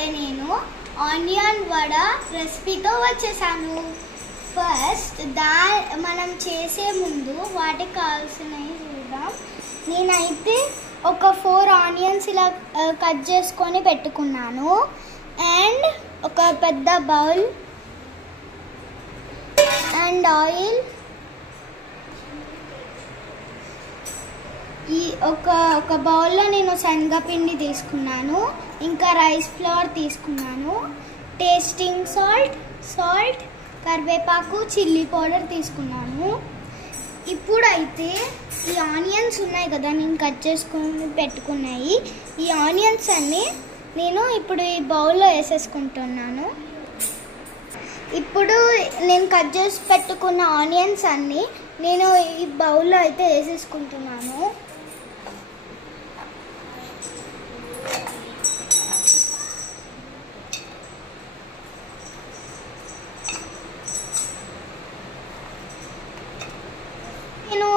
అయితే నేను ఆనియన్ వడ రెసిపీతో వచ్చేసాను. ఫస్ట్ మనం చేసే ముందు వాటికి కావాల్సినవి చూద్దాం. నేనైతే ఒక 4 ఆనియన్స్ ఇలా కట్ చేసుకొని పెట్టుకున్నాను. అండ్ ఒక పెద్ద బౌల్ అండ్ ఆయిల్, ఈ ఒక బౌల్లో నేను శనగపిండి తీసుకున్నాను, ఇంకా రైస్ ఫ్లోర్ తీసుకున్నాను, టేస్టింగ్ సాల్ట్, కరివేపాకు, చిల్లీ పౌడర్ తీసుకున్నాను. ఇప్పుడైతే ఈ ఆనియన్స్ ఉన్నాయి కదా నేను కట్ చేసుకొని పెట్టుకున్నాయి, ఈ ఆనియన్స్ అన్నీ నేను ఇప్పుడు ఈ బౌల్లో వేసేసుకుంటున్నాను. ఇప్పుడు నేను కట్ చేసి పెట్టుకున్న ఆనియన్స్ అన్నీ నేను ఈ బౌల్లో అయితే వేసేసుకుంటున్నాను. నేను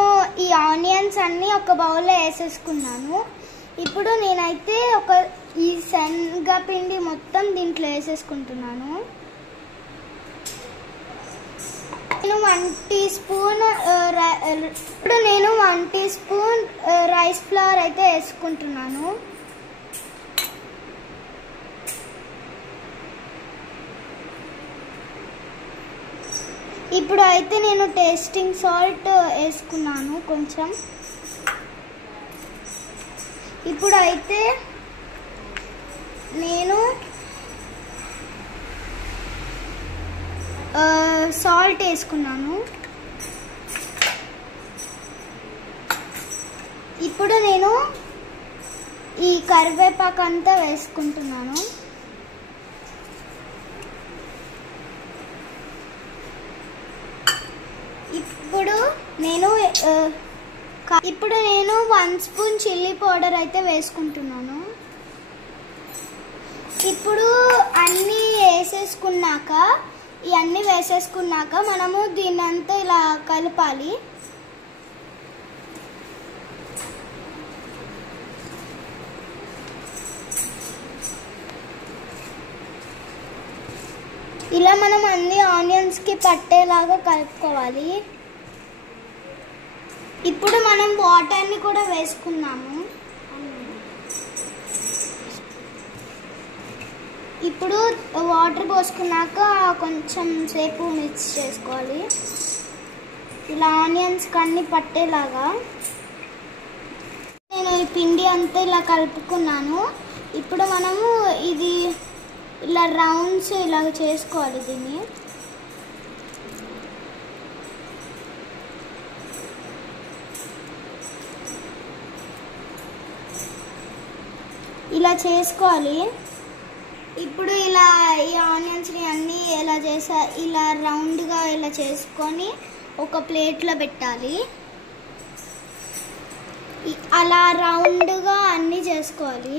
ఈ ఆనియన్స్ అన్నీ ఒక బౌల్లో వేసేసుకున్నాను. ఇప్పుడు నేనైతే ఈ శనగపిండి మొత్తం దీంట్లో వేసేసుకుంటున్నాను. నేను 1 టీ స్పూన్ రైస్ ఫ్లోర్ అయితే వేసుకుంటున్నాను. ఇప్పుడు అయితే నేను టేస్టింగ్ సాల్ట్ వేసుకున్నాను కొంచెం. ఇప్పుడు అయితే నేను సాల్ట్ వేసుకున్నాను. ఇప్పుడు నేను ఈ కరివేపాకు అంతా వేసుకుంటున్నాను. ఇప్పుడు నేను 1 స్పూన్ చిల్లీ పౌడర్ అయితే వేసుకుంటున్నాను. ఇప్పుడు ఇవన్నీ వేసేసుకున్నాక మనము దీన్నంతా ఇలా కలపాలి. ఇలా మనం అన్ని ఆనియన్స్కి పట్టేలాగా కలుపుకోవాలి. ఇప్పుడు మనం వాటర్ని కూడా వేసుకున్నాము. ఇప్పుడు వాటర్ పోసుకున్నాక కొంచెం సేపు మిక్స్ చేసుకోవాలి, ఇలా ఆనియన్స్కి అన్నీ పట్టేలాగా. నేను ఈ పిండి అంతా ఇలా కలుపుకున్నాను. ఇప్పుడు మనము ఇది ఇలా రౌండ్స్ ఇలా చేసుకోవాలి. దీన్ని ఇలా చేసుకోవాలి. ఇప్పుడు ఇలా ఈ ఆనియన్స్ని అన్నీ ఇలా రౌండ్గా ఇలా చేసుకొని ఒక ప్లేట్లో పెట్టాలి. అలా రౌండ్గా అన్నీ చేసుకోవాలి.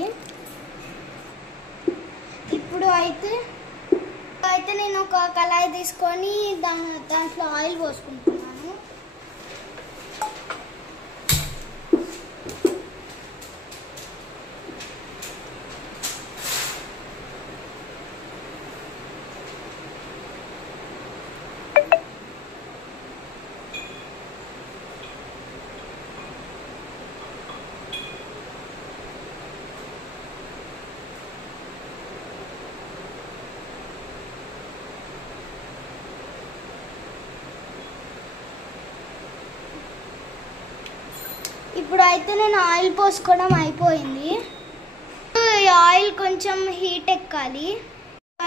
ఇప్పుడు అయితే నేను ఒక కళాయి తీసుకొని దాంట్లో ఆయిల్ పోసుకుంటున్నాను. ఇప్పుడు అయితే నేను ఆయిల్ పోసుకోవడం అయిపోయింది. ఈ ఆయిల్ కొంచెం హీట్ ఎక్కాలి.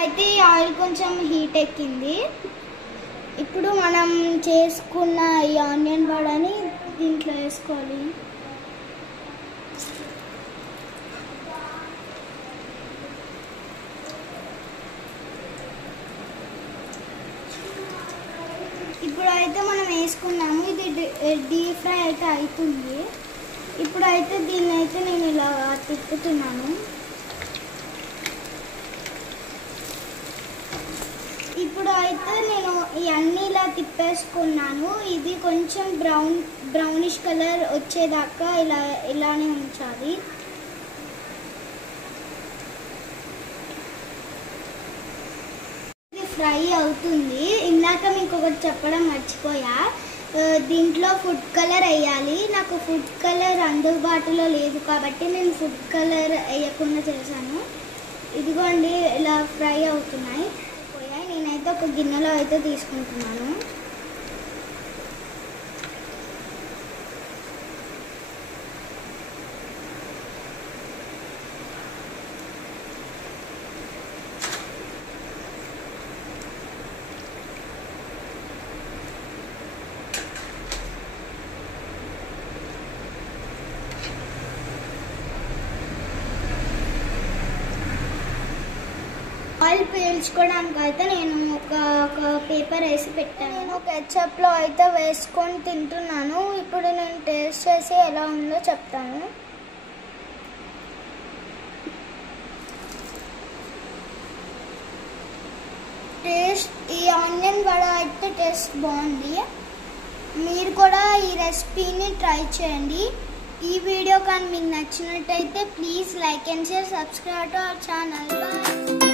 అయితే ఈ ఆయిల్ కొంచెం హీట్ ఎక్కింది. ఇప్పుడు మనం చేసుకున్న ఈ ఆనియన్ వడని దీంట్లో వేసుకోవాలి. ఇప్పుడు అయితే మనం వేసుకున్నాము. ఇది డీప్ ఫ్రై అయితే అవుతుంది. ఇప్పుడు అయితే దీన్ని అయితే నేను ఇలా తిప్పుతున్నాను. ఇప్పుడు అయితే నేను ఇవన్నీ ఇలా తిప్పేసుకున్నాను. ఇది కొంచెం బ్రౌనిష్ కలర్ వచ్చేదాకా ఇలానే ఉంచాలి. ఫ్రై అవుతుంది. ఇందాక మీకు ఒకటి చెప్పడం మర్చిపోయా, దీంట్లో ఫుడ్ కలర్ వేయాలి. నాకు ఫుడ్ కలర్ అందుబాటులో లేదు కాబట్టి నేను ఫుడ్ కలర్ వేయకుండా చేశాను. ఇదిగోండి ఇలా ఫ్రై అవుతున్నాయి. నేనైతే ఒక గిన్నెలో అయితే తీసుకుంటున్నాను. ఆయిల్ పీల్చుకోవడానికి అయితే నేను ఒక పేపర్ వేసి పెట్టాను. నేను కెచప్లో అయితే వేసుకొని తింటున్నాను. ఇప్పుడు నేను టేస్ట్ చేసి ఎలా ఉందో చెప్తాను. ఈ ఆనియన్ వడ అయితే టేస్ట్ బాగుంది. మీరు కూడా ఈ రెసిపీని ట్రై చేయండి. ఈ వీడియో కానీ మీకు నచ్చినట్టయితే please like and share, subscribe to our channel. Bye.